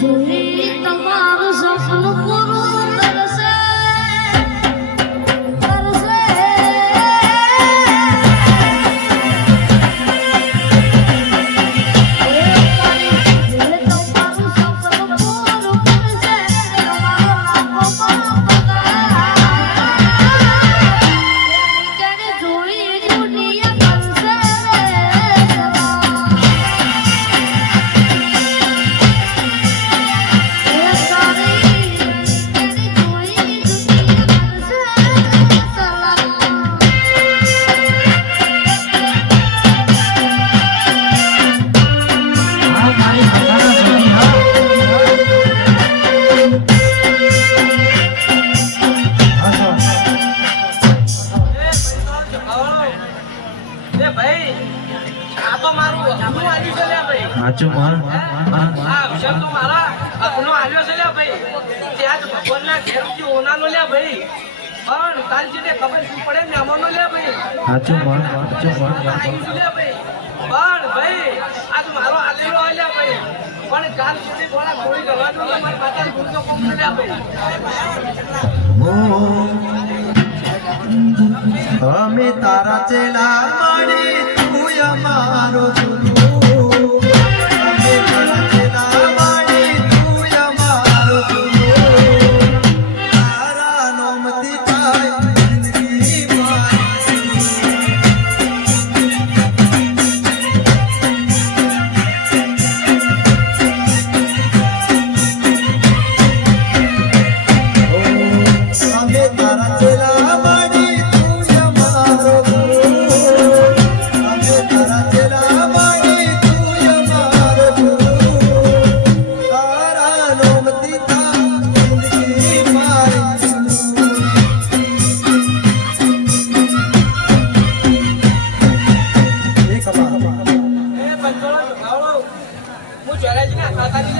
જોઈ તમારું સપનું પૂરું કરશે કરશે સાચું માર આ વિષય તો મારા અપનો આવ્યો છે લે ભાઈ ત્યાં ભગવાનના ઘેરથી ઓનાનો લે ભાઈ પણ કાલ જેને ખબર શું પડે ને અમરનો લે ભાઈ સાચું માર લે ભાઈ પણ ભાઈ આજ મારો આલેલો લે ભાઈ પણ કાલ સુધી થોડા ગોળી ગવાજો ને મારા માતાને ગુણ તો કોમ લે ભાઈ અમે તારા ચેલા માડી તું અમારો ગુરુ અમે તારા ચેલા માડી તું અમારો ગુરુ તારા નામથી થાય જિંદગી મારી અમે તારા ચેલા માડી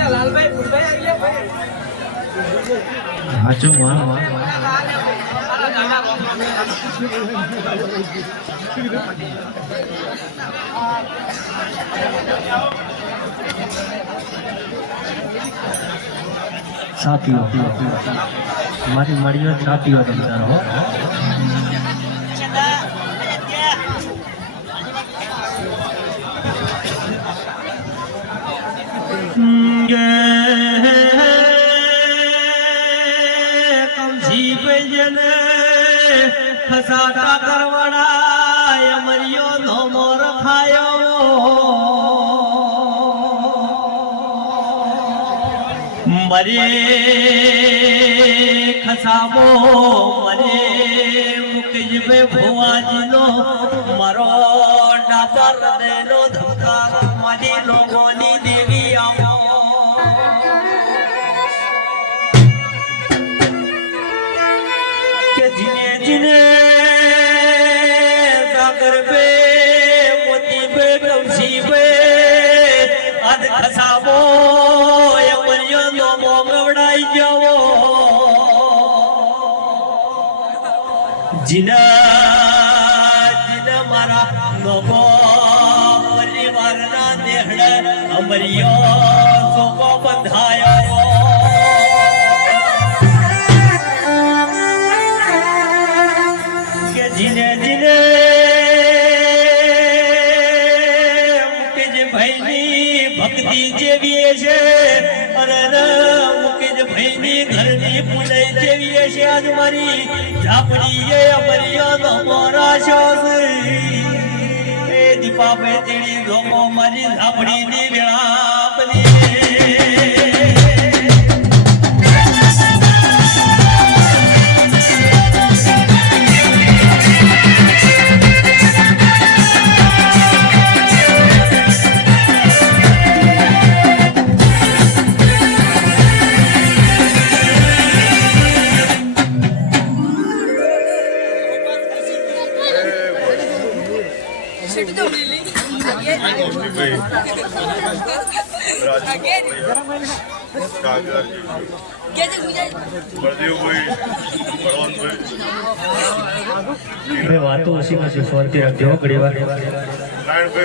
લાલભાઈ ફૂલભાઈ આવી ભાઈ સાચું માર સાપીઓ મારી મળીઓ સાપીઓ તમે તારો ખસાટા કરવડા અમરિયો ધોમો રખાયો મરે ખસાબો મરે મુકજબે ભુવાજીનો મારો ડાબર દેનો ધોકાર મારી લોગોની દેવી આવો કે જીને જીને સાગર पे मोती पे कमसी पे अध खसाबो यमरियो नो मोगवड़ाई जावो जिना जिना मारा नोको परिवार ना देहड़ अमरियो सोको बंधायो जिने जिने मुकेज भाईनी भक्ति जेवी છે અરે મુકેજ ભાઈની ઘરની પુલાઈ જેવી છે આજ મારી ઝાપડી એ અમરિયો મારા શોસ એ દીપા પે તેડી લોકો મારી ઝાપડી ની વેળા બની વાતો ઓછી માં શાંતિ રાખજો ઘડી વાર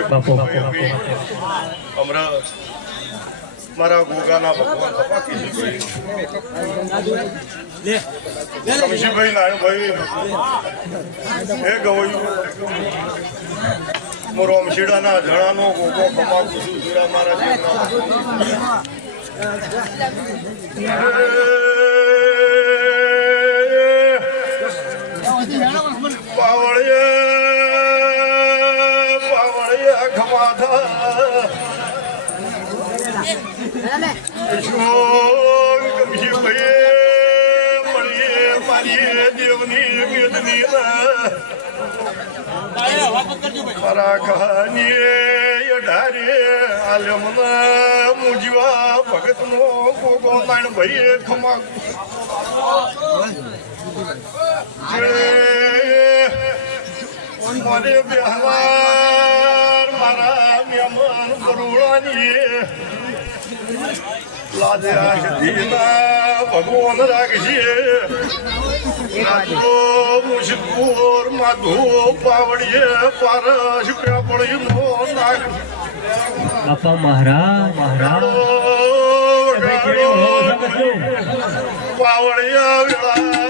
બાપો મારા ગોગાના ભગવાન કમશીભાઈ નાયણભાઈ એ ગવયું હું રોમશીડાના જણાનો ગોગો કમાવું છું જીરા મારા પાવળે ખમાથા મારા કહાની ઢારે આલમના મુજવા ભગતનો ગોગો નાયણભાઈ ખમા મને બિહાર મારા મહેમાન કરુણાની લાજે આશીના ભગવાન રાખશે મુશકુર માધુ પાવડીએ પારસ પેપડી નો નાગ બાપા મહારાજ પાવડિયા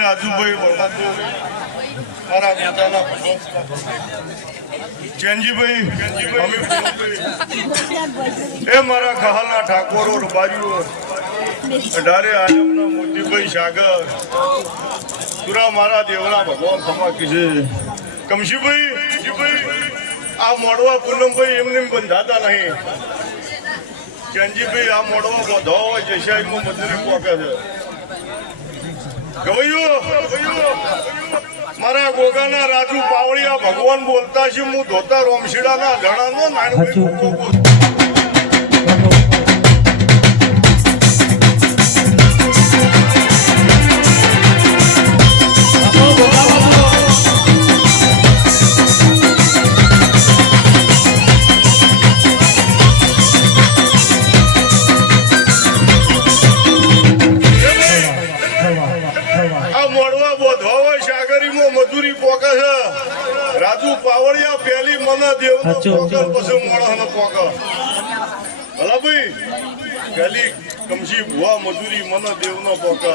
રાજુભાઈ મારા પિતાના ચેનજીભાઈ એ મારા ખહાલના ઠાકોરો બાજુ અઢારે આલમના મોતીભાઈ સાગર સુરા મારા દેવના ભગવાન ખમાકી છે કમશીભાઈ આ મોડવા પૂનમભાઈ એમને બંધાતા નહીં ચેનજીભાઈ આ મોડવા બધો હોય જશાઈમાં મજૂરી પોકે છે મારા ગોગાના રાજુ પાવળિયા ભગવાન બોલતા છે હું ધોતા રોમશીડાના ધણાનો નાનો મજૂરી પોકે છે રાજુ પાવળિયા પેલી મને દેવ પછી મોણો પોકે ભલા ભાઈ પેલી કમશી ભુવા મજૂરી મને દેવ નો પોકે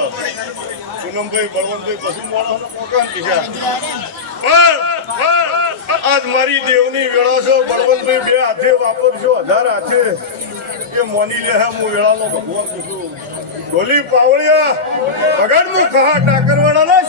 પૂનમભાઈ બળવંતભાઈ પછી મોણો પોકે આજ મારી દેવની વેળા છો બળવંતભાઈ બે હાથે વાપરશો 1000 હાથે એ મોની લે હું વેળાનો ભગવાન કીધું ગોલી પાવળિયા ભગત નું ખા ટાકરવાળા ના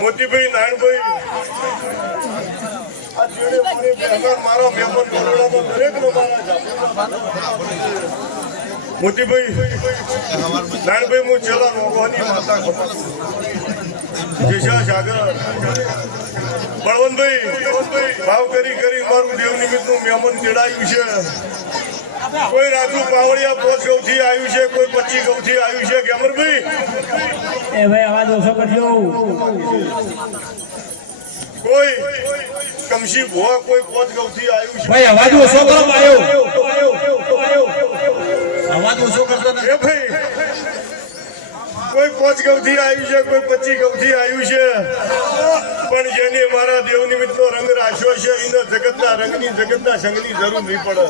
મોતીભાઈ નારાયણભાઈ આ જોડે મારા મહેમાન દરેક નો મોતીભાઈ નારાયણભાઈ હું છેલ્લા નોગવાની માતા ખબર જેશા સાગર બળવંતભાઈ ભાવ કરી મારું દેવ નિમિત્ત નું મહેમાન તેડાયું છે કોઈ રાજુ પાવળિયા 5 ગૌથી આવ્યું છે કોઈ 25 ગૌથી આવ્યું છે કેમરભાઈ એ ભાઈ અવાજ ઓછો કરજો કોઈ કમશી ભુવા કોઈ 5 ગૌથી આવ્યું છે ભાઈ અવાજ ઓછો કરો ભાઈઓ અવાજ ઓછો કરજો ને એ ભાઈ કોઈ 5 ગૌથી આવ્યું છે કોઈ 25 ગૌથી આવ્યું છે પણ જેને મારા દેવ નિમિત્તનો રંગ રાખ્યો છે એને જગતના રંગની જગતના સંગની જરૂર નહીં પડે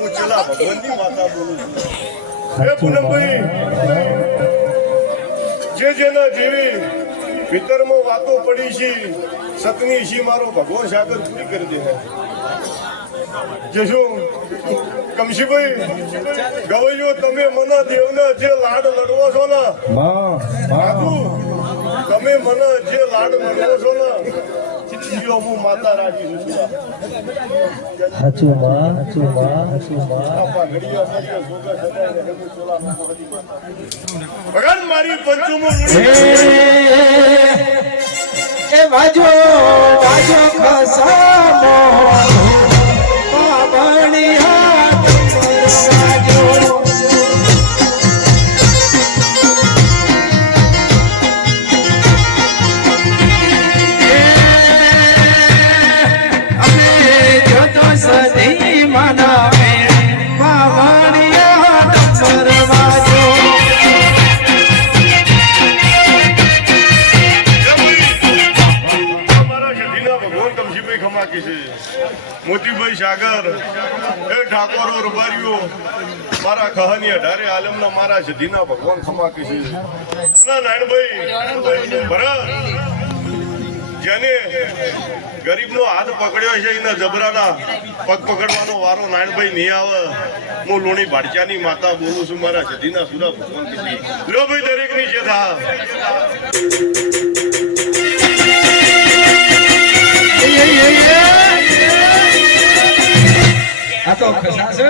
હું ચલા ભગવાનની માતા બોલું છું. હે પૂનમભાઈ, જે જેના જેવી ભીતરમાં વાતો પડી છે સતની છે મારો ભગવાન સાગર પૂરી કરી દે. જે શું કમશીભાઈ ગવૈયો તમે મને દેવને જે લાડ લડવો છો ને બાપુ, તમે મને જે લાડ લડવો છો ને ઈયો હું માતા રાખી છું. ભગવાન મારી પંચમો એ વાજો વાજો ખસામો બાબણિયા વાજો અમે જોતો સદી માના બાબણિયા વાજો મોતીભાઈ સાગર એ ઠાકોરો રબારીઓ મારા કહાની 18 આલમના મારા સધીના ભગવાન ખમા કે છે. નારાયણભાઈ ભરત જેને ગરીબનો હાથ પકડ્યો છે એના જબરાના પગ પકડવાનો વારો નારાયણભાઈ નહીં આવે. હું લોણી ભાડચાની માતા બોલું છું, મારા સધીના સુરા ભગવાન કે છે. લો ભાઈ દરેકની છે થા આ તો ખસા છે.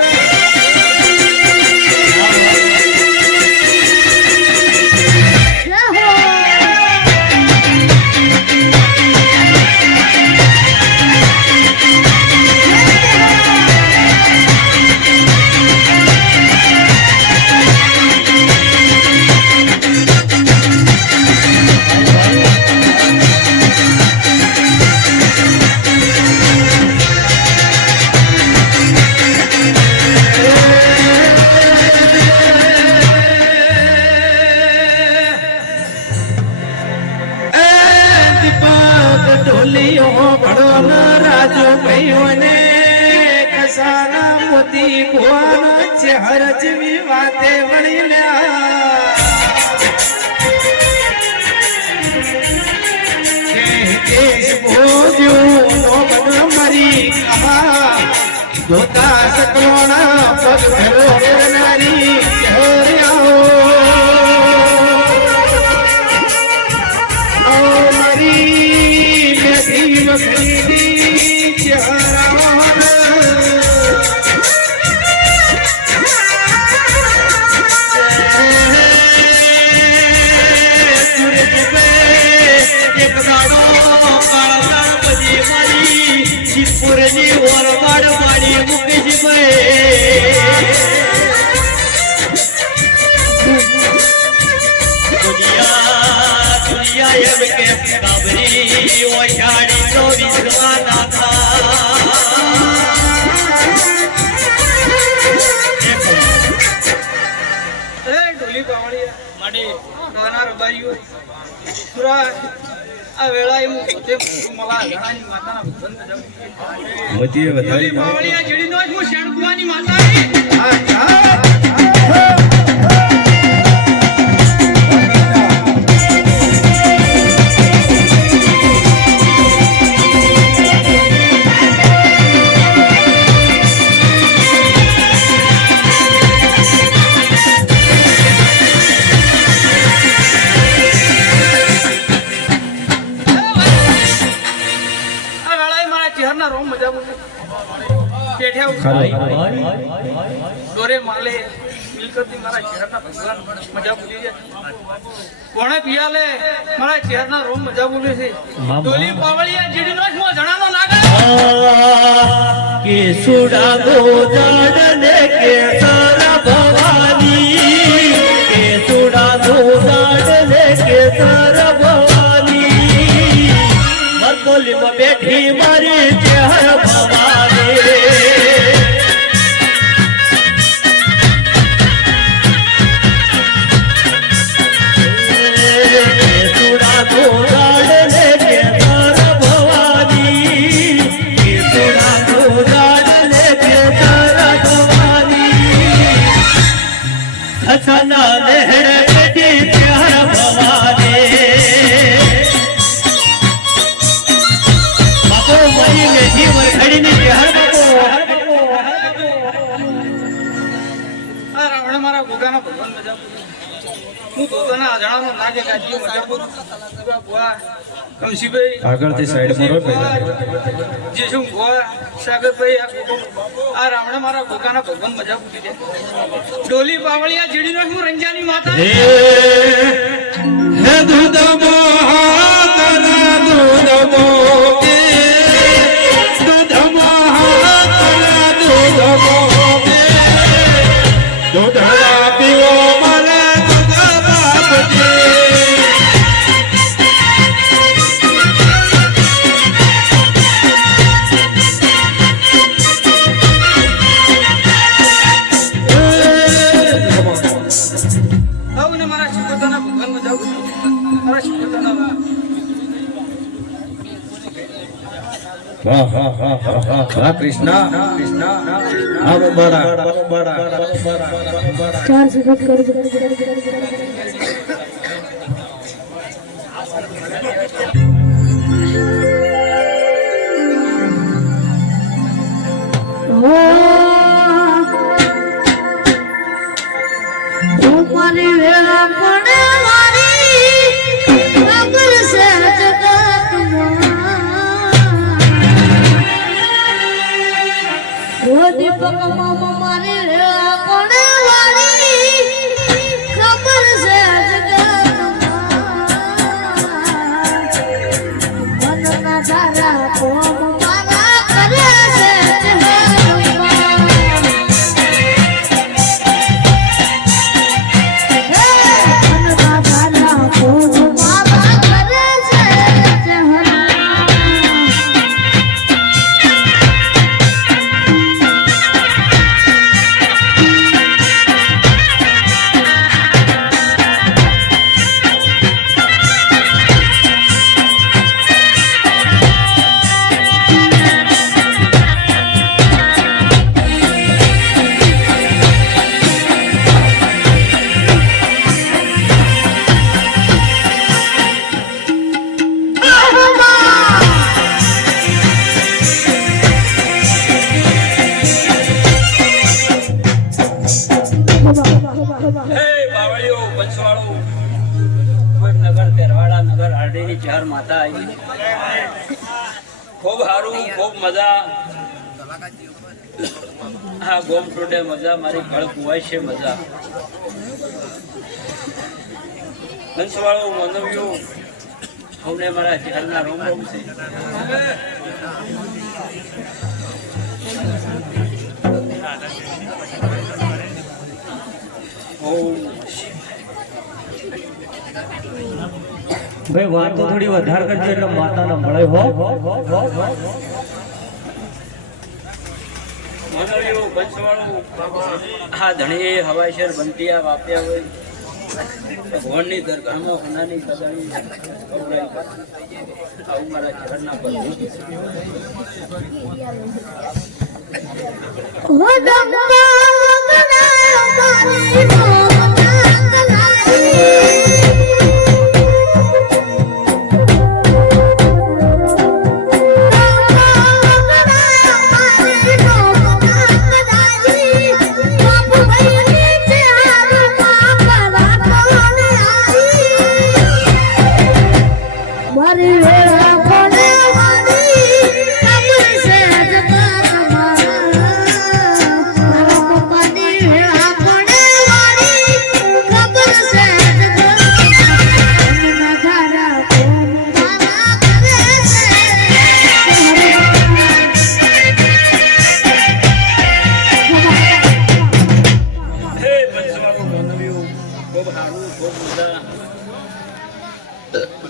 મોતી ભુવાના ચહેર જેવી વાતે વણી લ્યા કેશ ભોજ્યું નો મન મરી કહા ધોતા સકલોણા પગ ભેરો કરનારી ચહેર્યાઓ મરી બેઠી વખરી ચહેરાઓ પૂરની ઓરવાડ મારી મૂકી દુનિયા એમ કે કાબરી ઓછાડી નો વિશ્વા ઢોલી પાવડિયા માટે નાના રબારીઓ સુરા આ વેળાએ હું પોતે મલા ઘણાની માતાના ભગવાન મોતીએ વધારી પાવડિયા જેડીનો જ હું શેણકુવાની માતા ડોરે માલે મિલકતી મારા ચહેરના ભગવાન મજા ભૂલી જાય કોણે પિયાલે મારા ચહેરના રોમ મજા ભૂલે છે ડોલી પાવળિયા જીડીનો જ મો જણાનો નાગા કે સુડા ગોદાડ ને કે તારા ભવાની કે સુડા ગોદાડ ને કે તારા ભવાની મરકોલીમાં બેઠી મારી ચહેર ભવાની ભવાની હું પોતાના અજાણામાં ના કે કાઢીએ મજા બોલું બુઆ કમશીભાઈ આગળથી સાઈડમાં રહો પહેલા. જે શું બુઆ સાગરભાઈ આ રાવણા મારા ગોગાના ભગવાન મજા પૂછી દે ડોલી પાવળિયા જીડીનો હું રંજાની માતા હે દૂધ મહાતના દૂધ મોગે દૂધ મહાતના દૂધ મોગે દૂધડા પીવો મને દૂધ બાપજી આવું ને મારા શિકોતાના ભગવાન મજા પૂછી મારા શિકોતાના વાહ વાહ વાહ વાહ વાહ વાહ કૃષ્ણા કૃષ્ણા આ બડા બડા ચાર સખત કરજો મારી વેળા પડવાની ખબર છે જગતમાં ઓ દીપક મામા મારી વેળા પડવાની ખબર છે જગતમાં મનના તારા કોમ મારા કરે છે ચાર માતા આવી ખૂબ સારું ખૂબ મજા હા ગોમ ટોડે મજા મારી ગળ કુવાય છે મજા હંસવાળો મનવ્યો અમને મારા ઝાડના રોમ રોમ છે ભાઈ વાત તો થોડી વધારે કરજો એટલે માતાને મળે હો મનવ્યો બંસવાળો હા ધણી હવાઈશર બંટિયા વાપ્યા હોય ભગવાનની દરગાહમાં હોનાની કદાણી આવું મારા ઝાડના પર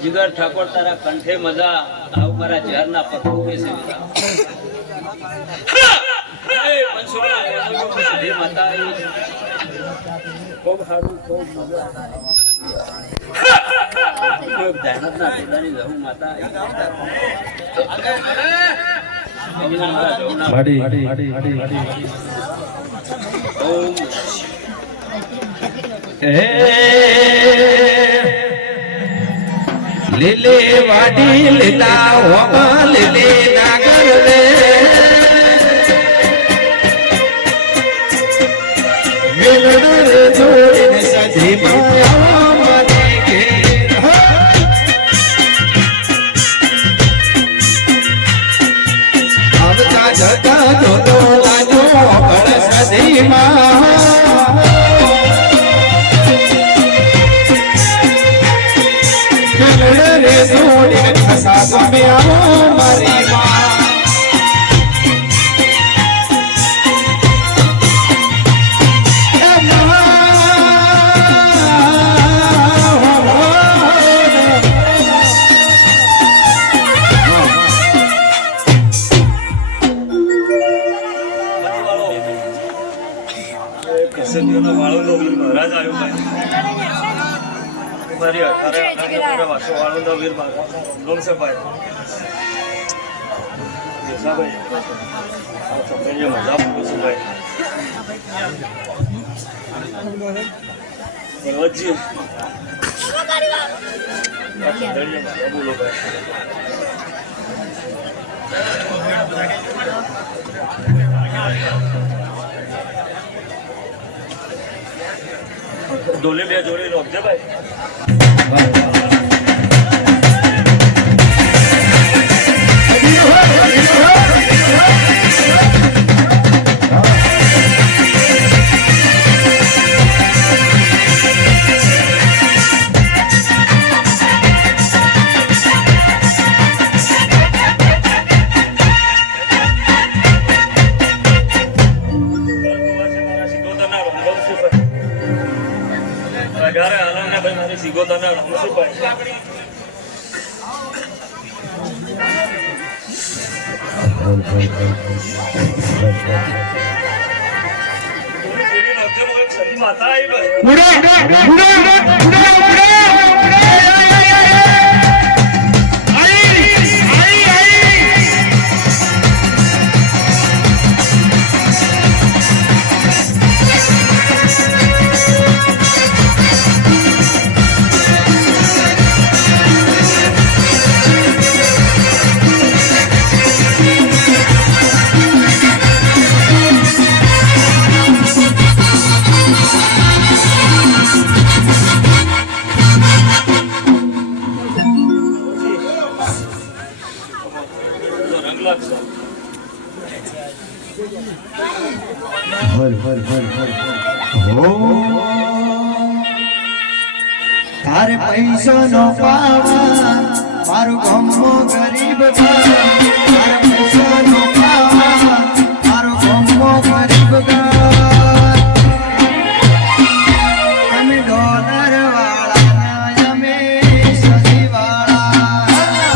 જીગર ઠાકોર તારા કંઠે મજા આવ મારા ઝાડના પત્તો કે છે માતા ખૂબ સારું ખૂબ મજા જાનતના ટેડાની જવું માતા ઓમ લીલે વાડી લીલા હોવા લીલે નાગર રે મિલડર જોઈને સધી માયા રે છોડીને ખસા તમે આવો મારી માં કસરતીઓનો વાળો મહારાજ આવ્યો ભાઈ મારી 18 વાસો વાળો વીર લોન છે ભાઈ જેસા ભાઈ આ સપને મજા પૂછું છું ભાઈ વજી બોલો ભાઈ ડોલે બે જોડે રોકજે ભાઈ સિગોતાના રમશું ભાઈ માતા તારે પૈસો નો પાવા મારું ગમો ગરીબ તારે પૈસો નો પાવા મારું ગમો ગરીબ તમે ડોલર વાળા અમે સદી વાળા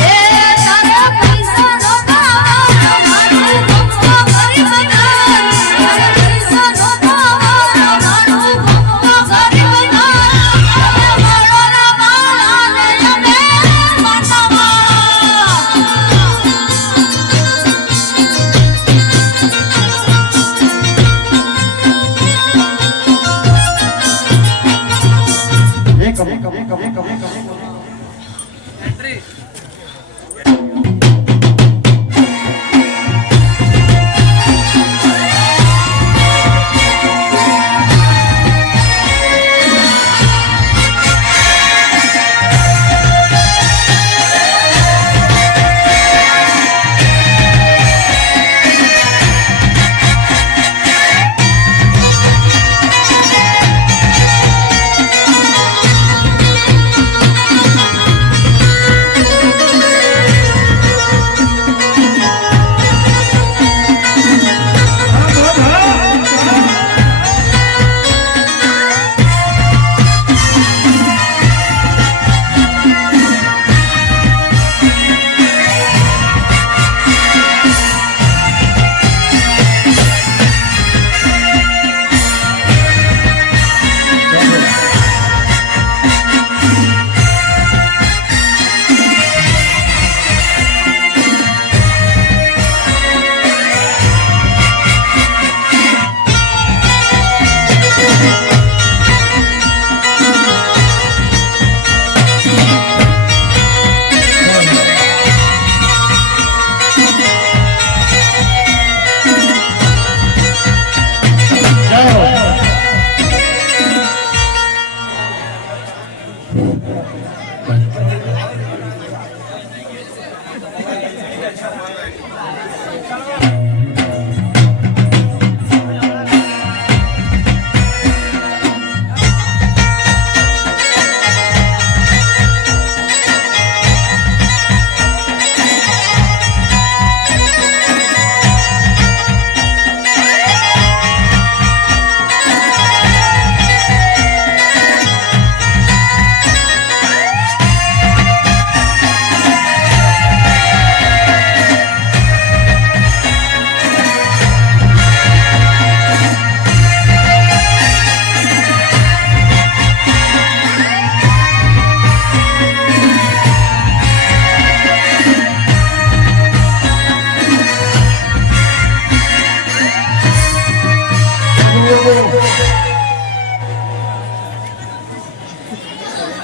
એ તારા પૈસા નો પાવા મારું ગમો ગરીબ તારા પૈસા નો પાવા મારું ગમો ગરીબ મારા વાળા ને અમે માનવા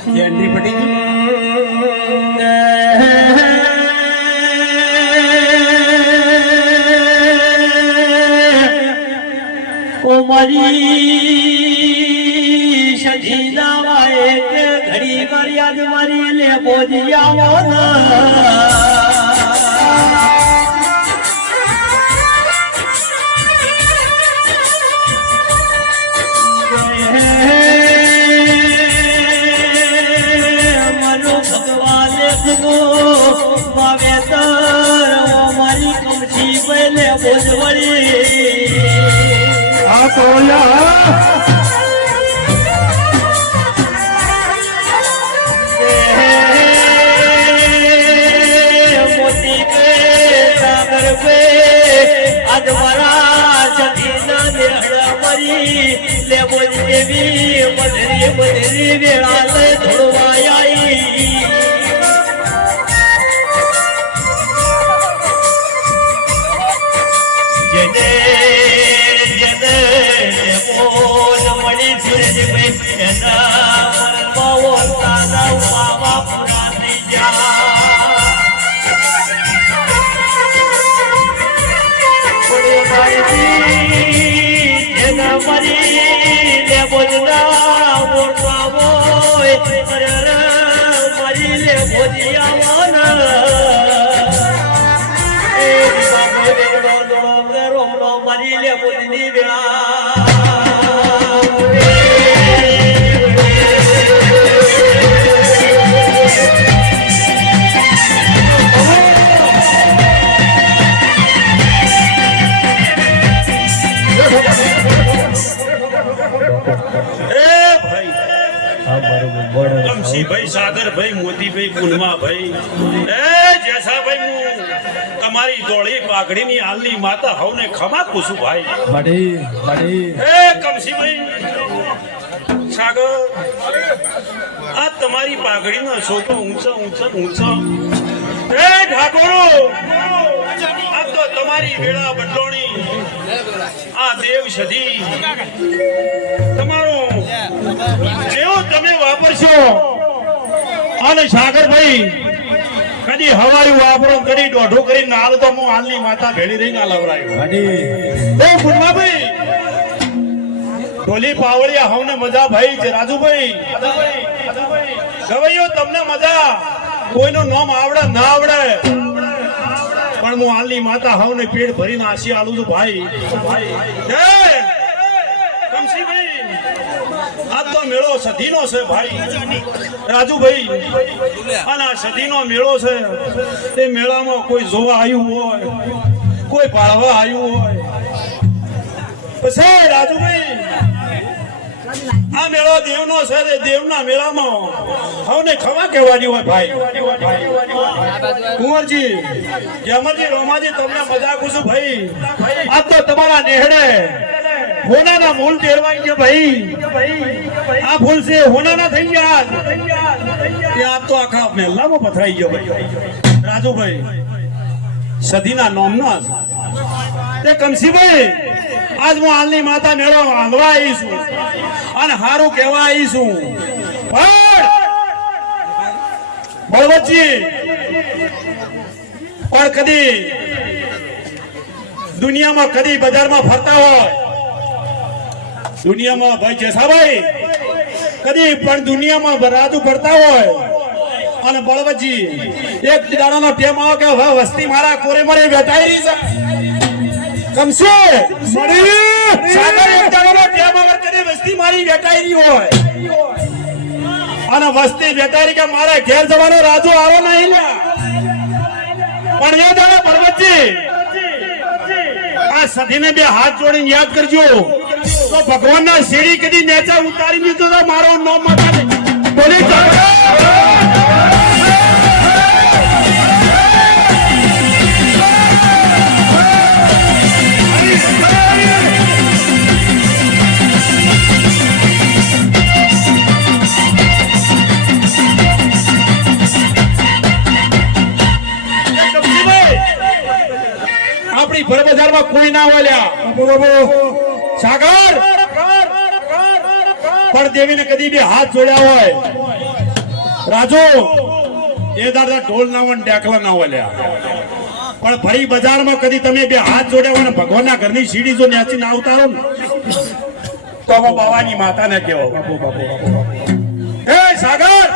એન્ટ્રી પટી ગઈ. ઓ મારી સજીના વાએ કે ઘડી વાર યાદ મારી લે બોધિયા મનો ભગવાને સુનો વાવેતર મારી કમથી પહેલે બોધવડી આ તોલા મોતી पे सागर पे आज मारा सदीना नेहड़ा मरी ले बोल देवी बदरी वेळा ले धोडवा आई जने जने बोल मणी फिर पे एना मरवाओ ताना बाबा पुरानी जा મરી લે બોલના મોરવા મોય મરી લે બોધિયાવાના એ બાબો દેવડો દોડો કરો મરી લે બોધની વેળા કમસીભાઈ સાગરભાઈ મોતીભાઈ ગુણમાભાઈ એ જેસાભાઈ હું તમારી દોડી પાઘડીની હાલની માતા હવને ખમા પૂછું ભાઈ એ કમસીભાઈ સાગર આ તમારી પાઘડીનો શોભો ઊંચો એ ઠાકોરો આ તો તમારી વેળા બદલોણી આ દેવ સધી તમારો જેવો તમે વાપરશો અને સાગરભાઈ કદી હવારી વાપરો કદી દોઢું કરી નાલ તો હું હાલની માતા ભેળી રહી ના લવરાયો એ ગુણમાભાઈ ઢોલી પાવળિયા હવને મજા ભાઈ છે રાજુભાઈ ગવૈયો તમને મજા કોઈનું નામ આવડે ના આવડે પણ હું હાલની માતા હવને પેટ ભરીને આશી આલું છું ભાઈ કમસીભાઈ આ તો મેળો સધીનો છે ભાઈ રાજુભાઈ અને આ સધીનો મેળો છે એ મેળામાં કોઈ જોવા આવ્યું હોય કોઈ પાળવા આવ્યું હોય પછી રાજુભાઈ આ મેળો દેવનો છે તે દેવના મેળામાં હવને ખવા કહેવાની હોય ભાઈ કુંવરજી જમરજી રોમાજી તમને મજા પૂછું ભાઈ આ તો તમારા નેહડે હોનાના મૂળ તેરવાઈ ગયા ભાઈ આ ફૂલ છે હોનાના થઈ ગયા ત્યાં તો આખા મહેલામાં પથરાઈ ગયો ભાઈ રાજુભાઈ સદીના નોમનો તે કમસીભાઈ આજ હું હાલની માતા મેળો આંગવા આવી છું અને હારું કહેવા આવી છું પણ બળવતજી પણ કદી દુનિયામાં કદી બજારમાં ફરતા હોય દુનિયામાં ભાઈ જેસાભાઈ કદી પણ દુનિયામાં બરાદુ કરતા હોય અને બળવતજી એક દાડાનો ટેમ આવો કે હવે વસ્તી મારા કોરે મરે બેઠાઈ રહી છે કમસે મળી સાગર એક દાડાનો ટેમ આગળ કદી વસ્તી મારી બેઠાઈ રહી હોય અને વસ્તી બેઠાઈ કે મારે ઘેર જવાનો રાજો આવો નહીં લ્યા પણ એ દાડા બળવતજી આ સધીને બે હાથ જોડીને યાદ કરજો તો ભગવાનના સીડી કદી નેચા ઉતારી દીધો તો મારો નામ માતા બોલી આપણી ભર બજારમાં કોઈ ના વાલ્યા સાગર પણ દેવીને કદી બે હાથ જોડ્યા હોય રાજુ એ દાદા ઢોલ ના હોય ને ડેકલા ના હોય લ્યા. પણ ફરી બજારમાં કદી તમે બે હાથ જોડ્યા હોય ને ભગવાનના ઘરની સીડી જો ન્યાચી ના ઉતારો ને તો હું બાવાની માતાને કહેવો એ સાગર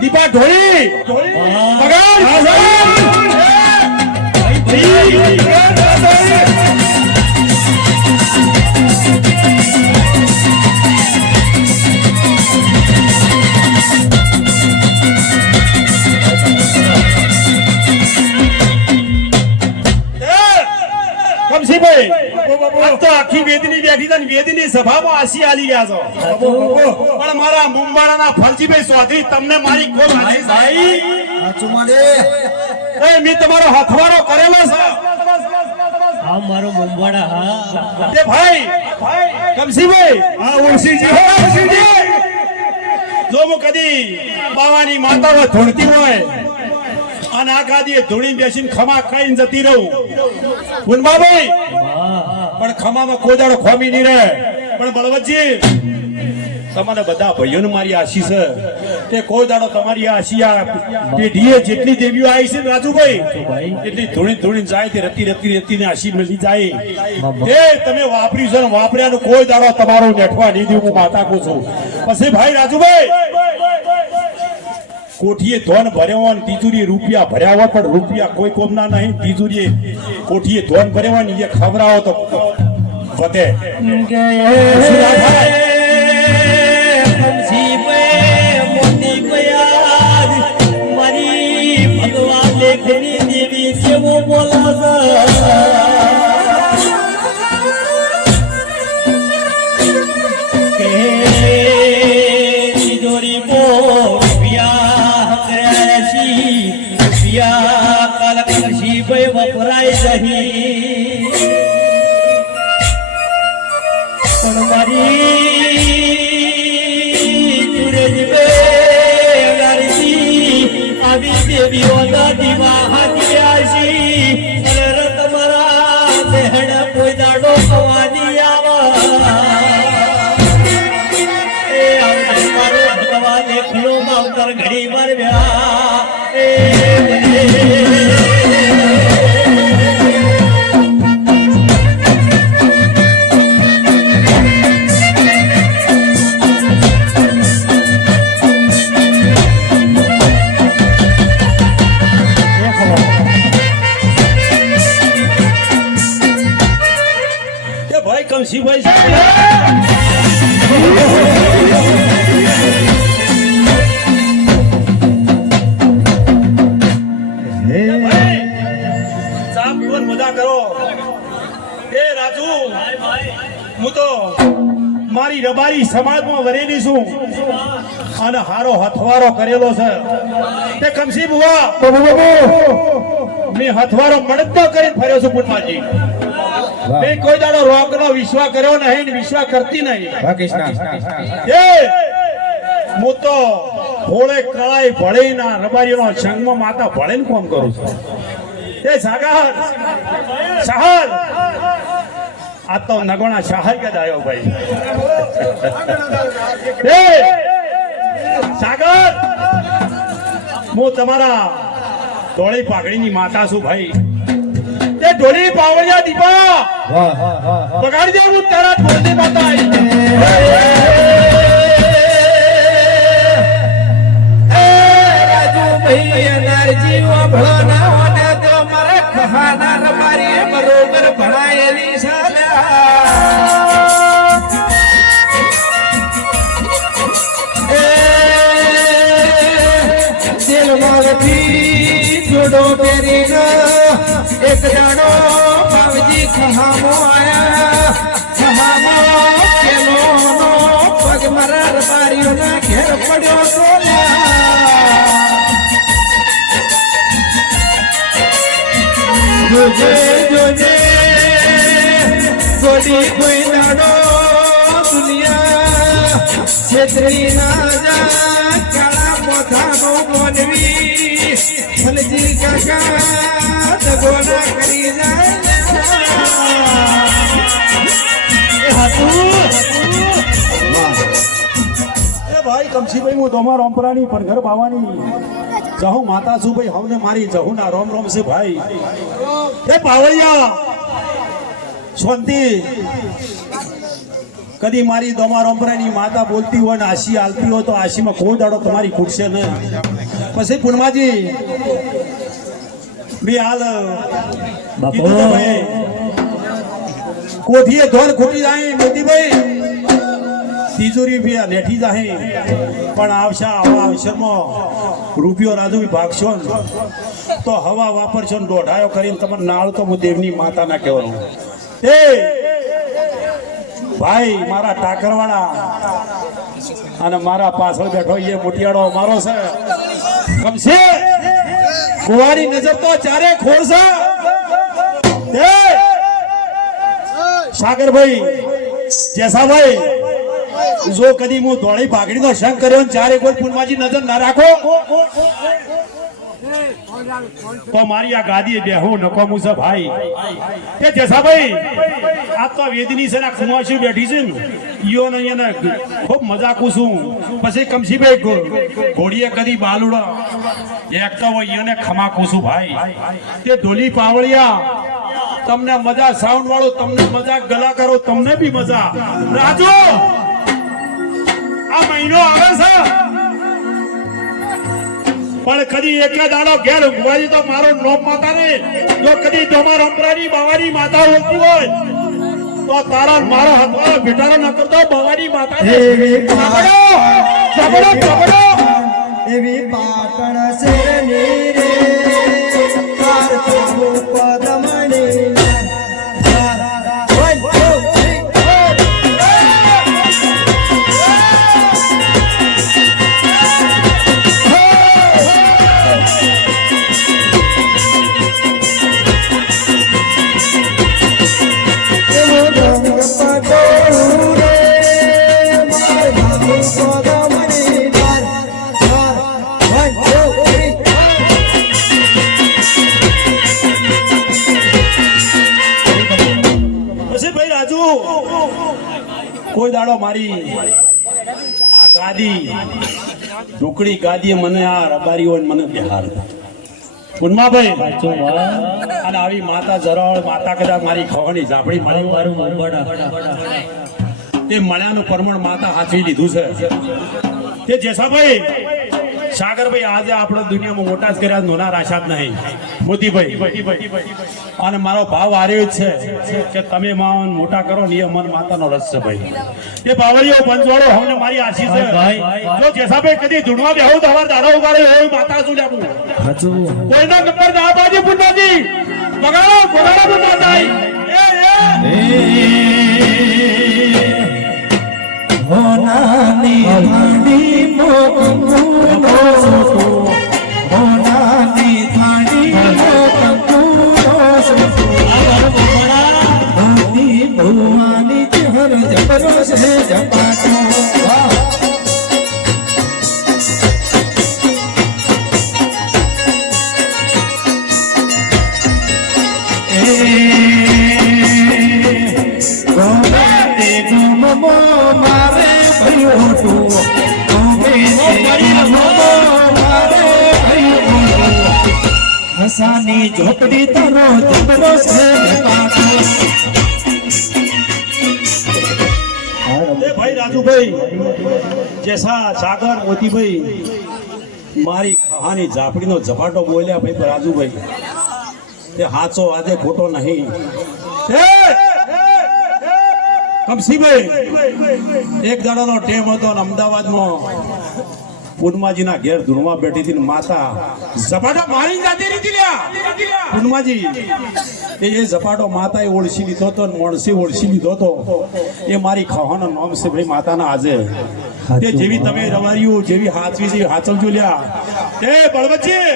દીપા ઢોળી પગાર કમસીભાઈ આ તો આખી વેદની બેઠી છે ને વેદની સભામાં આશી આલી ગયા છો પણ મારા મુંબાળાના ફરજીભાઈ ચૌધરી તમને મારી કોલ ભાઈ એ મેં તમારો હથવારો કરેલો છે હા મારો મુંબાડા હા એ ભાઈ કમસીભાઈ હા ઉર્સીજી જો હું કદી બાવાની માતાઓ ધૂણતી હોય અને આ ગાદીએ ધૂણી બેસીને ખમા ખાઈને જતી રહું મુનબાભાઈ પણ ખમામાં કોઈ દાડો ખોમી નહીં રહે પણ બળવતજી તમારા બધા ભાઈઓને મારી આશી છે કે કોઈ દાડો તમારી આશી આ પેઢીએ જેટલી દેવીઓ આવી છે ને રાજુભાઈ એટલી ધૂણી જાય તે રતી ને આશી મળી જાય એ તમે વાપર્યું છે ને વાપર્યાનું કોઈ દાડો તમારો નેઠવા નહીં દઉં હું માતા કહું છું પછી ભાઈ રાજુભાઈ કોઠીએ ધોન ભર્યો હોય તિજોરી રૂપિયા ભર્યા હોય પણ રૂપિયા કોઈ કોમના નહીં તિજોરી કોઠીએ ધોન ભર્યો હોય ને એ ખવડાવો તો વધે મારી ભગવાન લેખની દેવી કેવો તિજોરી વપરાય નહીં પણ મારી આવી દેવીઓના દીવા હાથિયાશી તમારા બહેણ કોઈ દાડો ખવાની એ મારો ભગવાન એકલો માવતર ઘડી વાર વ્યા કમસીભાઈ મજા કરો એ રાજુ હું તો મારી રબારી સમાજમાં વરેલી છું અને હારો હથવારો કરેલો છે તે કમસી બુવા મેં હથવારો મણતો કરીને ફર્યો છું પુનમાજી મેં કોઈ દાડો રોગ નો વિશ્વાસ કર્યો નહીં ને વિશ્વાસ કરતી નહીં એ હું તો હોળે કળાઈ ભળીના રબારીનો સંગમાં માતા ભળીને કામ કરું છું એ સાગર સહલ આ તો નગોણા સહાય કે આવ્યો ભાઈ એ સાગર હું તમારા ધોળી પાઘડીની માતા છું ભાઈ તે ઢોલી પાવળિયા દીપા પગાડી દે હું તારા ઢોલની માતા રાજુ ભાઈ એનર્જી ભળો ના હોને તો મારા કહાના રબારી બરોબર ભણાયેલી જોડો પેરીનો એક દાડો બાવજી ખહામો આયા ખહામો કેલોનો પગ મારા રબારીઓના ઘેર પડ્યો જોજે જોજે ગોડી કોઈ દાડો દુનિયા છેતરી ના જા કાળા પોથા બહુ બોલવી ફલજી કાકા દગોના કરી જાય એ ભાઈ ભાઈ કમશીભાઈ હું તમારા રોમપરાની પણ ઘર પાવાની જહુ માતા છું ભાઈ હવને મારી જહુ ના રોમ રોમ છે ભાઈ એ પાવળિયા શાંતિ કદી મારી દોમા રોમપરાની માતા બોલતી હોય ને આશી આલતી હોય તો આશીમાં કોઈ દાડો તમારી ખૂટશે નહીં પછી પૂર્ણમાજી બી હાલ કીધું તો ભાઈ કોઠીએ ધોલ ખૂટી જાય મોતીભાઈ તિજોરી બી નેઠી જાય પણ આવશે આવા અવસરમાં રૂપિયો રાજુ ભાગશો ને તો હવા વાપરશો ને દોઢાયો કરીને તમારે નાળ તો હું દેવની માતા ના કહેવાનું એ ભાઈ મારા ટાકરવાળા અને મારા પાછળ બેઠો એ મોટિયાળો મારો છે કમશે કુંવારી નજર તો ચારે ખોરશે એ સાગરભાઈ જેસાભાઈ જો કદી હું ધોળી ભાગડીનો સંગ કર્યો ને ચારે કોઈ પૂર્ણમાજી નજર ના રાખો તો મારી આ ગાદીએ બેહો નકોમું છે ભાઈ કે જેસાભાઈ આ તો વેદની છે ને ખુમાશી બેઠી છે ને ઈયો ને એને ખૂબ મજાકું છું પછી કમશીભાઈ ઘોડીએ કદી બાલુડો એકતા હોય એને ખમાકું છું ભાઈ તે ઢોલી પાવળિયા તમને મજા સાઉન્ડ વાળો તમને મજા ગલા કરો તમને બી મજા રાજુ આ મહિનો આવે છે પણ કદી એક દાડો ઘેર ઊંઘવાજી તો મારો નોમ માતા ને જો કદી તમારા અંબરાની બાવાની માતા હોતી હોય તો તારા મારો હાથવાળો ભેટારો ન કરતો બાવાની માતા એવી પાટણ શેરની રે તાર પ્રભુ પદમણી કોઈ દાડો મારી ગાદી ઢોકળી ગાદીએ મને આ રબારીઓ મને બિહાર પુન્માભાઈ અને આવી માતા જરળ માતા કદાચ મારી ખવાની ઝાપડી મારી તે મળ્યાનું પરમણ માતા હાચવી લીધું છે તે જેસાભાઈ સાગરભાઈ આજે આપણે દુનિયામાં મોટા જ કર્યા નોના રાશા જ નહીં મોતીભાઈ અને મારો ભાવ આર્યો જ છે કે તમે માન મોટા કરો ને એ મન માતાનો રસ છે ભાઈ એ બાવળીઓ પંચવાળો હમને મારી આશી છે જો જેસાભાઈ કદી ધૂણવા બેહો તો અમાર દાડો ઉગાડે હોય માતા શું જાપું કોઈનો નંબર ના બાજી પુન્નાજી બગાડો માતા હોનાની થાળી મોકંકુનો સોતો હોનાની થાળી મોકંકુનો સોતો મોતી ભુવાની ચહેર જપરો છે જપાટો મારે ભયો તું હસાની ઝોપડી તારો જબરો છે ભાઈ રાજુભાઈ જેસા સાગર મોતીભાઈ મારી કહાની ઝાપડીનો ઝપાટો બોલ્યા ભાઈ રાજુભાઈ તે હાચો આજે ખોટો નહીં કમસીભાઈ એક દાડાનો ટેમ હતો ને અમદાવાદમાં પૂનમાજીના ઘેર ધૂળમાં બેઠી હતી માતા ઝપાટો મારી જાતી રીતી લ્યા પૂનમાજી એ ઝપાટો માતાએ ઓળખી લીધો હતો ને મોણસી ઓળખી લીધો હતો એ મારી ખવાનો નામ છે ભાઈ માતાના આજે તે જેવી તમે રવાર્યું જેવી હાચવી જેવી હાચવજો લ્યા એ બળવતજી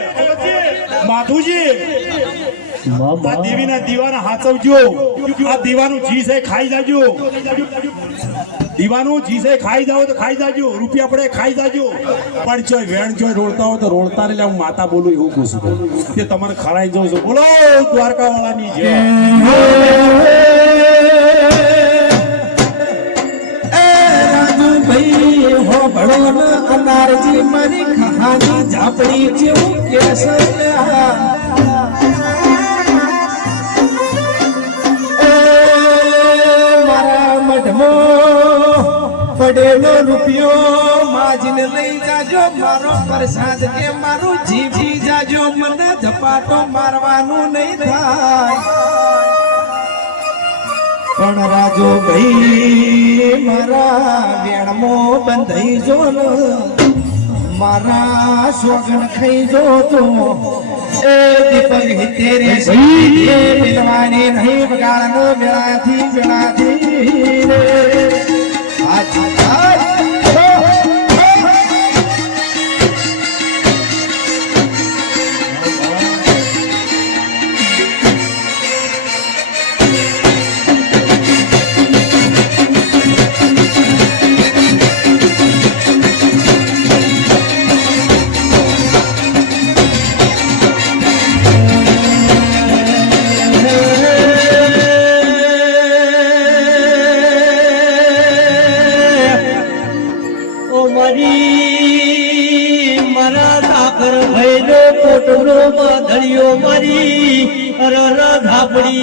માધુજી આ દેવીના દીવાના હાચવજો આ દીવાનું જી છે ખાઈ જાજો દીવાનું જી છે ખાઈ જાઓ તો ખાઈ જાજો રૂપિયા પડે ખાઈ જાજો પણ ચોય વેણ ચોય રોડતા હોય તો રોડતા એટલે હું માતા બોલું એવું કહું છું કે તમારે ખરાઈ જાઉં છું બોલો દ્વારકા વાળાની જય રાજુ ભાઈ હો ભળો નારજી મારી કહાની ઝાપડી જેવું કેસલ્યા મારા મઢમાં પડેલો રૂપિયો માજીને લઈ જાજો મારો પ્રસાદ કે મારું જીભી જાજો મને ઝપાટો મારવાનું નહીં થાય પણ રાજો ભાઈ મારા વેણમો બંધાઈ જો ને મારા સોગન ખાઈ જો તો એ દીપક તેરે સી મિલવાની નહીં બગાડનો બેળાથી રે મારા સાકર ભૈલો પોટલો ધડિયો મારી અરર ધાપડી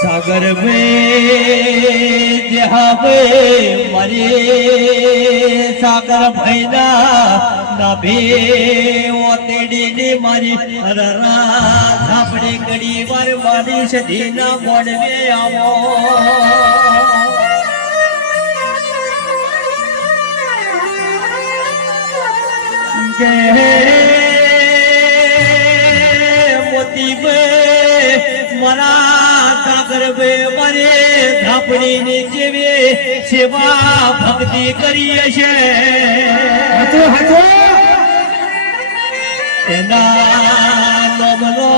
સાગર મે જહાવે મારે સાગર ભૈલા નભે ઓતેડી ને મારી અરર ધાપડી કડી વાર મારી સધીના મોડવે આવો મોતી બે મારા સાગર બે મારે ધાપડી ની જેવે સેવા ભક્તિ કરીએ છે એના નોમનો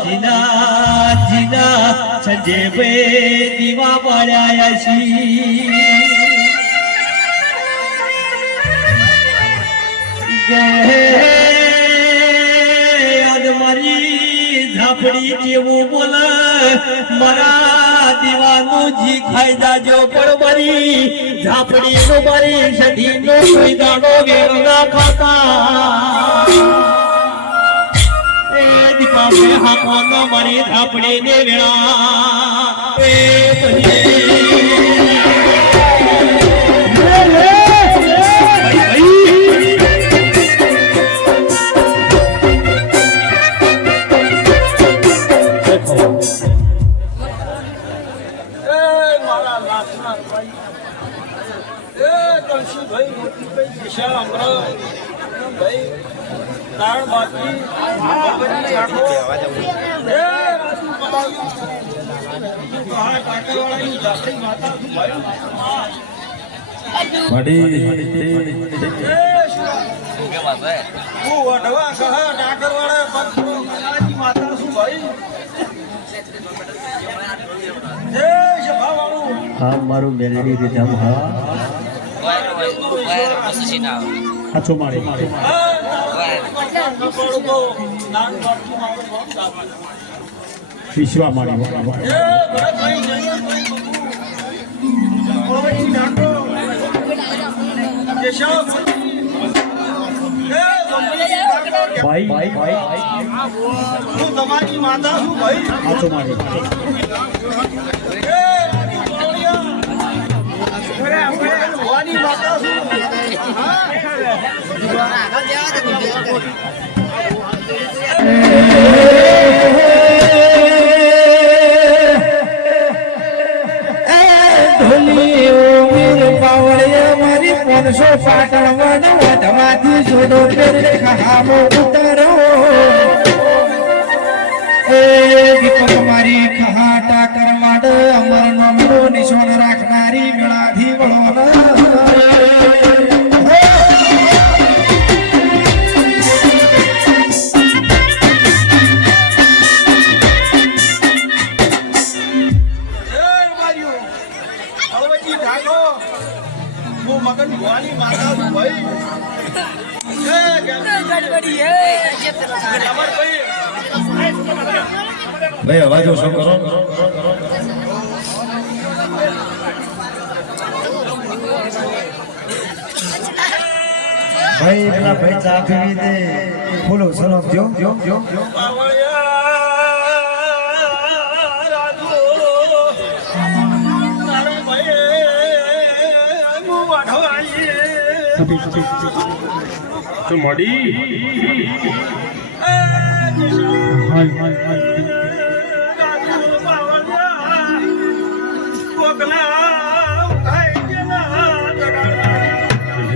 જીના જીના સંજે બે દીવા પાડ્યા છી મારી ઝાપડી જેવું બોલે મારા દીવાનું જી ખાઈ જાજો પણ મારી ઝાપડી નો મારી સધી નો કોઈ દાડો વેર ના ખાતા એ દીપા મે હાકો નો મારી ઝાપડી ને વેળા એ હા મારું મેલડી રીધમ હા હાચો મારી વિશ્વા મારી ભાઈ હું તમારી માતા છું ભાઈ હાચો મારી ભવાની માતા છું પોનસો પાટણ વડવાથી જોડો ખામો ઉતરો એ દીપક મારી ખહાટા કરમાડ અમર નમરો નિશાન રાખનારી વેળાથી વળો મગન ભવાની માતા છું ભાઈ ભાઈ અવાજો શું કરો ભાઈ પેલા ભાઈ ચા પીવી દે બોલો સનો જો તો મળી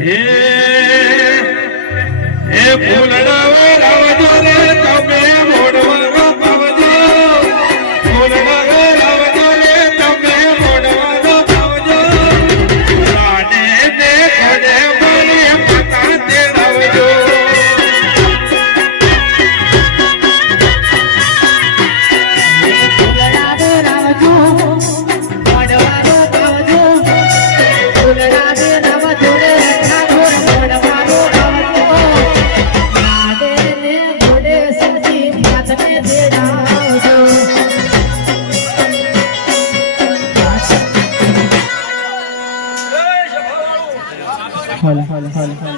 હે ફૂલડા રાવજો રે તમે મોડવાનો પાવજો ફૂલડા રાવજો રે તમે મોડવાનો પાવજો લાડે દે કોડે બોલી પતા તે રાવજો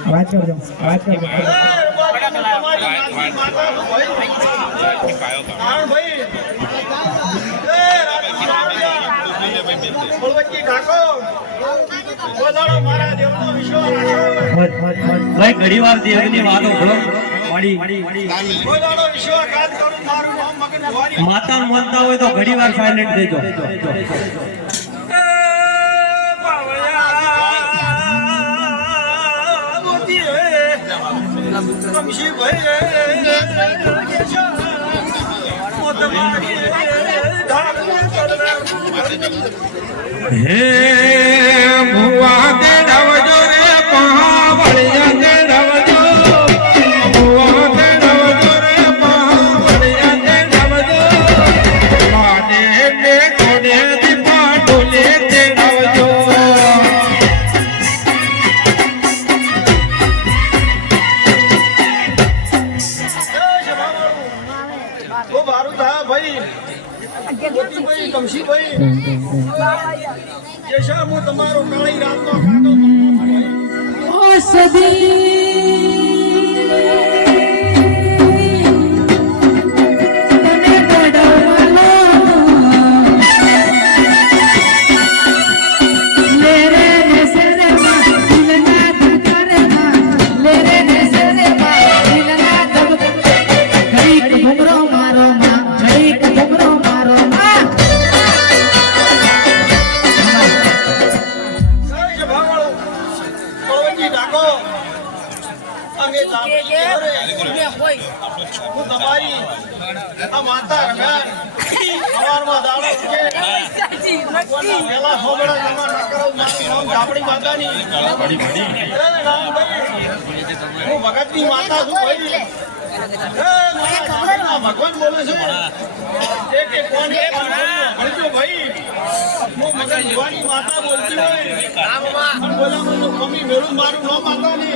વાત કરજો ભાઈ ઘણી વાર દેવની વાતો ભલો મળી માતા માનતા હોય તો ઘણી વાર સાયલેન્ટ દેજો હે ભુવા તે રાવજો રે પહાવળિયા તે રાવજો ભુવા તે રાવજો રે પહાવળિયા તે રાવજો લાડે ને કોડે દીપા ડોલે તે રાવજો તમારો કાળી રાતનો ખાટો ઓ સદી તને ગડવાનો લેરે નસરે માં દિલના દુકારમાં લેરે નસરે માં દિલના દબ ઘડીક ઘુમરો મારો માં ઘડીક ઘુમરો મારો માં હું તમારી આ માતા રમ્યાન સવારમાં દાડો ઉઠે પેલા હોબળા જમા ના કરો મારું નામ જાપડી માતાની હું ભગતની માતા છું ભાઈ ભગવાન બોલે છે કે કોણ ભણજો ભાઈ હું મગન ભવાની માતા બોલતી હોય બોલામાં તો કમી મેળું મારું નામ માતા ને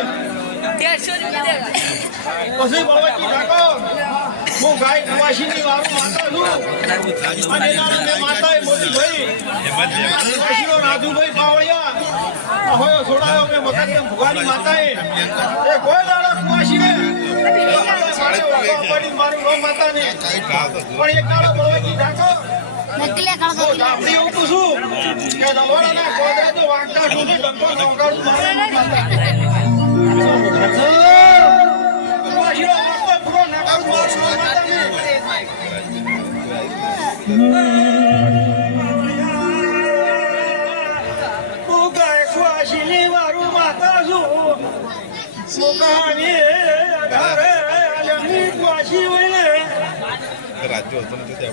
પછી બાબાજી ઠાકોર હું ગાય કવાશીની વાળું માતા છું અને એના મેં માતાએ મોટી ભાઈ કવાશીનો રાજુભાઈ પાવળિયા હોયો છોડાયો મેં મગન ભુવાની માતાએ એ કોઈ દાડો કવાશીને મારું નામ માતા ને પણ એક દાડો બાબાજી ઠાકોર આપણી એવું પૂછું કે દવાડાના કોદરા તો વાંકતા સુધી ડંકો નોકારું મારું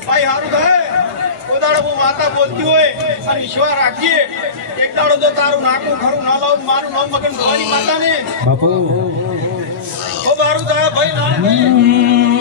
ભાઈ હારું થાય કોદાડો હું માતા બોલતી હોય અને ઈશ્વર રાખીએ એક દાડો તો તારું નાકું ખરું ના લાવું મારું નામ મગન ભવાની માતા ને બાપુ ખૂબ હારું થાય ભાઈ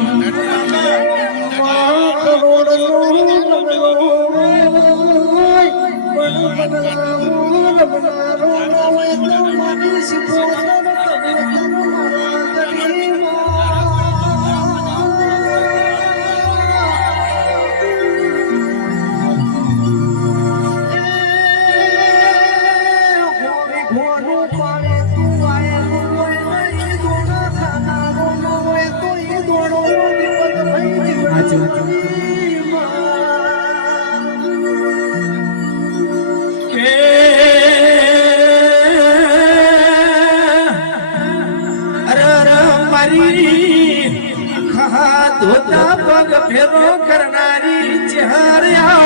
ભેરો કરનારી ચહેરિયા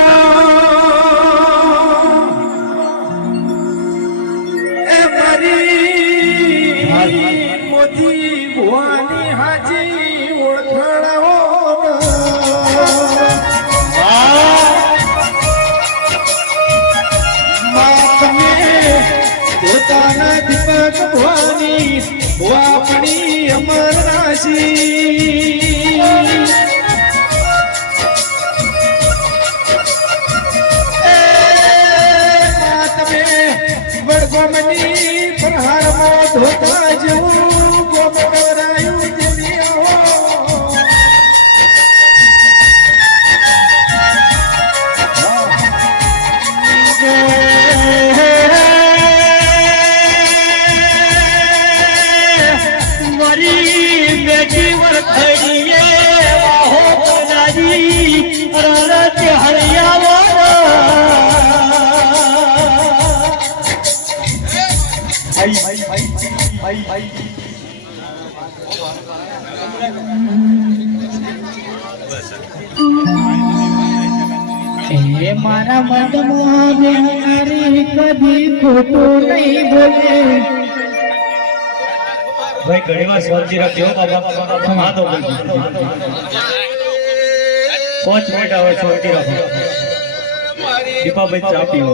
એ મારી મોતી ભુવાની હાજી ઓળખાણો પોતાના દીપક ભવાની વાપણી અમર રાશી તમે વડગોમની પ્રહારમાં ધોતા જેવું ગોમરાયું એ મારા મનમાં બેહનારી કદી ખોટું નહીં બોલે. ભાઈ ઘણી વાર શાંતિ રાખજો બાબા હા તો 5 મિનિટ હવે શાંતિ રાખો દીપાભાઈ ચા પીવો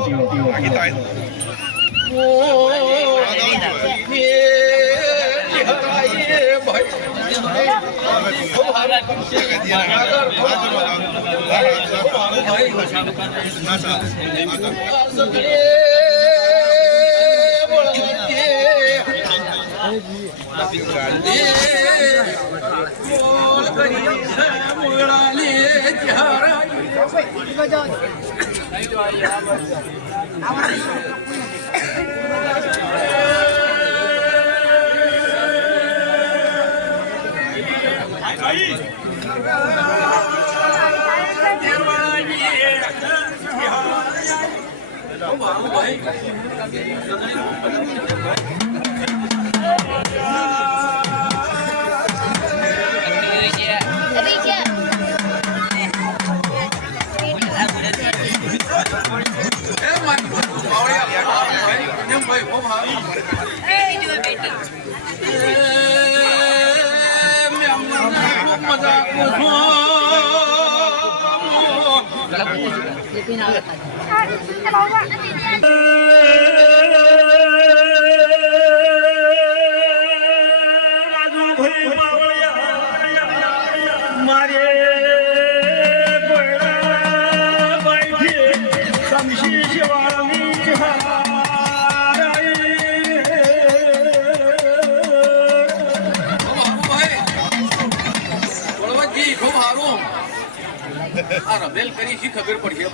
રમેલ કરી શી ખબર પડશે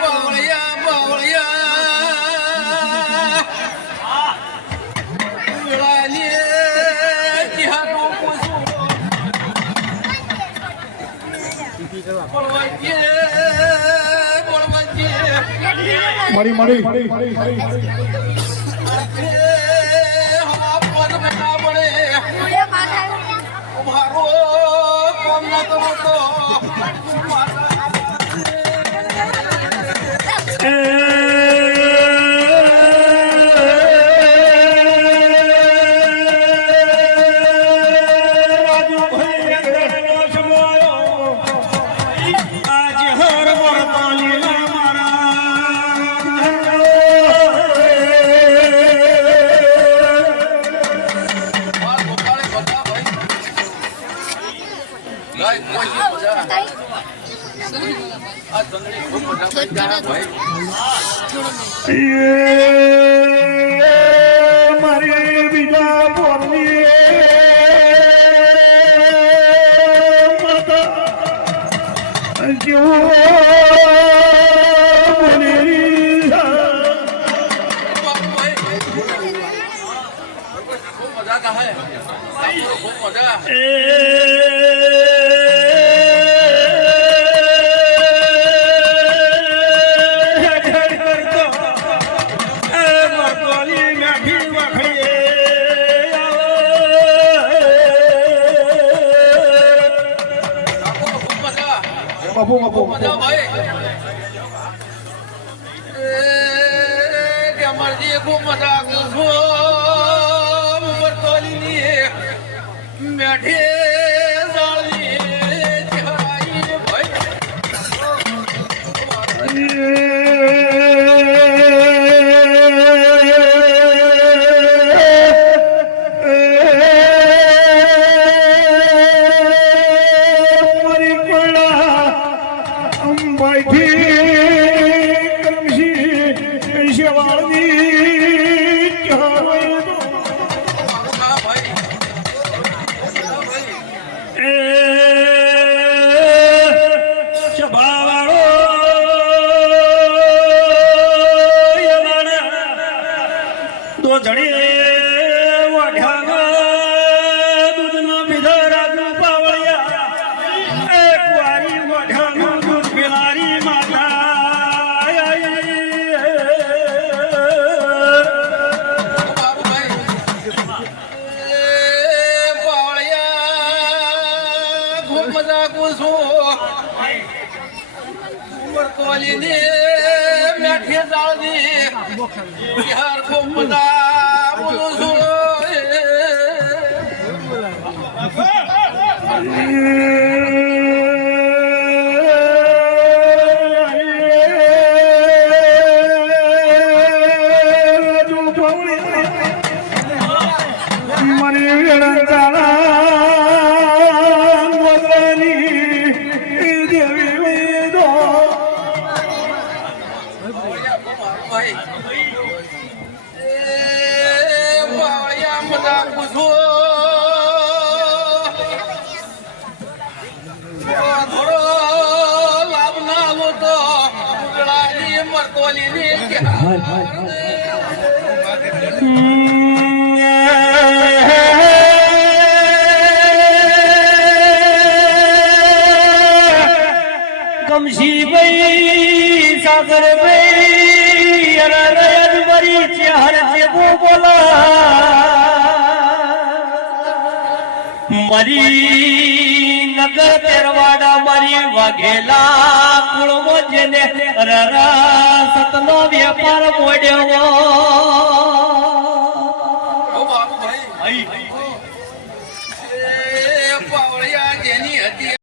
બાવળિયા મળી મારી બીજા બોલની માતા જો મજા કા હે ખૂબ મજા બધા ભાઈ કે અમરજી ખૂબ મજા કરું ઉપર તોલીની મેઠે જાળી ચહેરાઈ ભાઈ મેઠે જાળી યાર ખૂબ મજા બોલું છું કમશીભાઈ સાગરભાઈ અરજબરી ચાર જેવો બોલા મારી નગર તેરવાડા મારી વાઘેલા કુળમો જેને રરા સતનો વેપાર મોડ્યો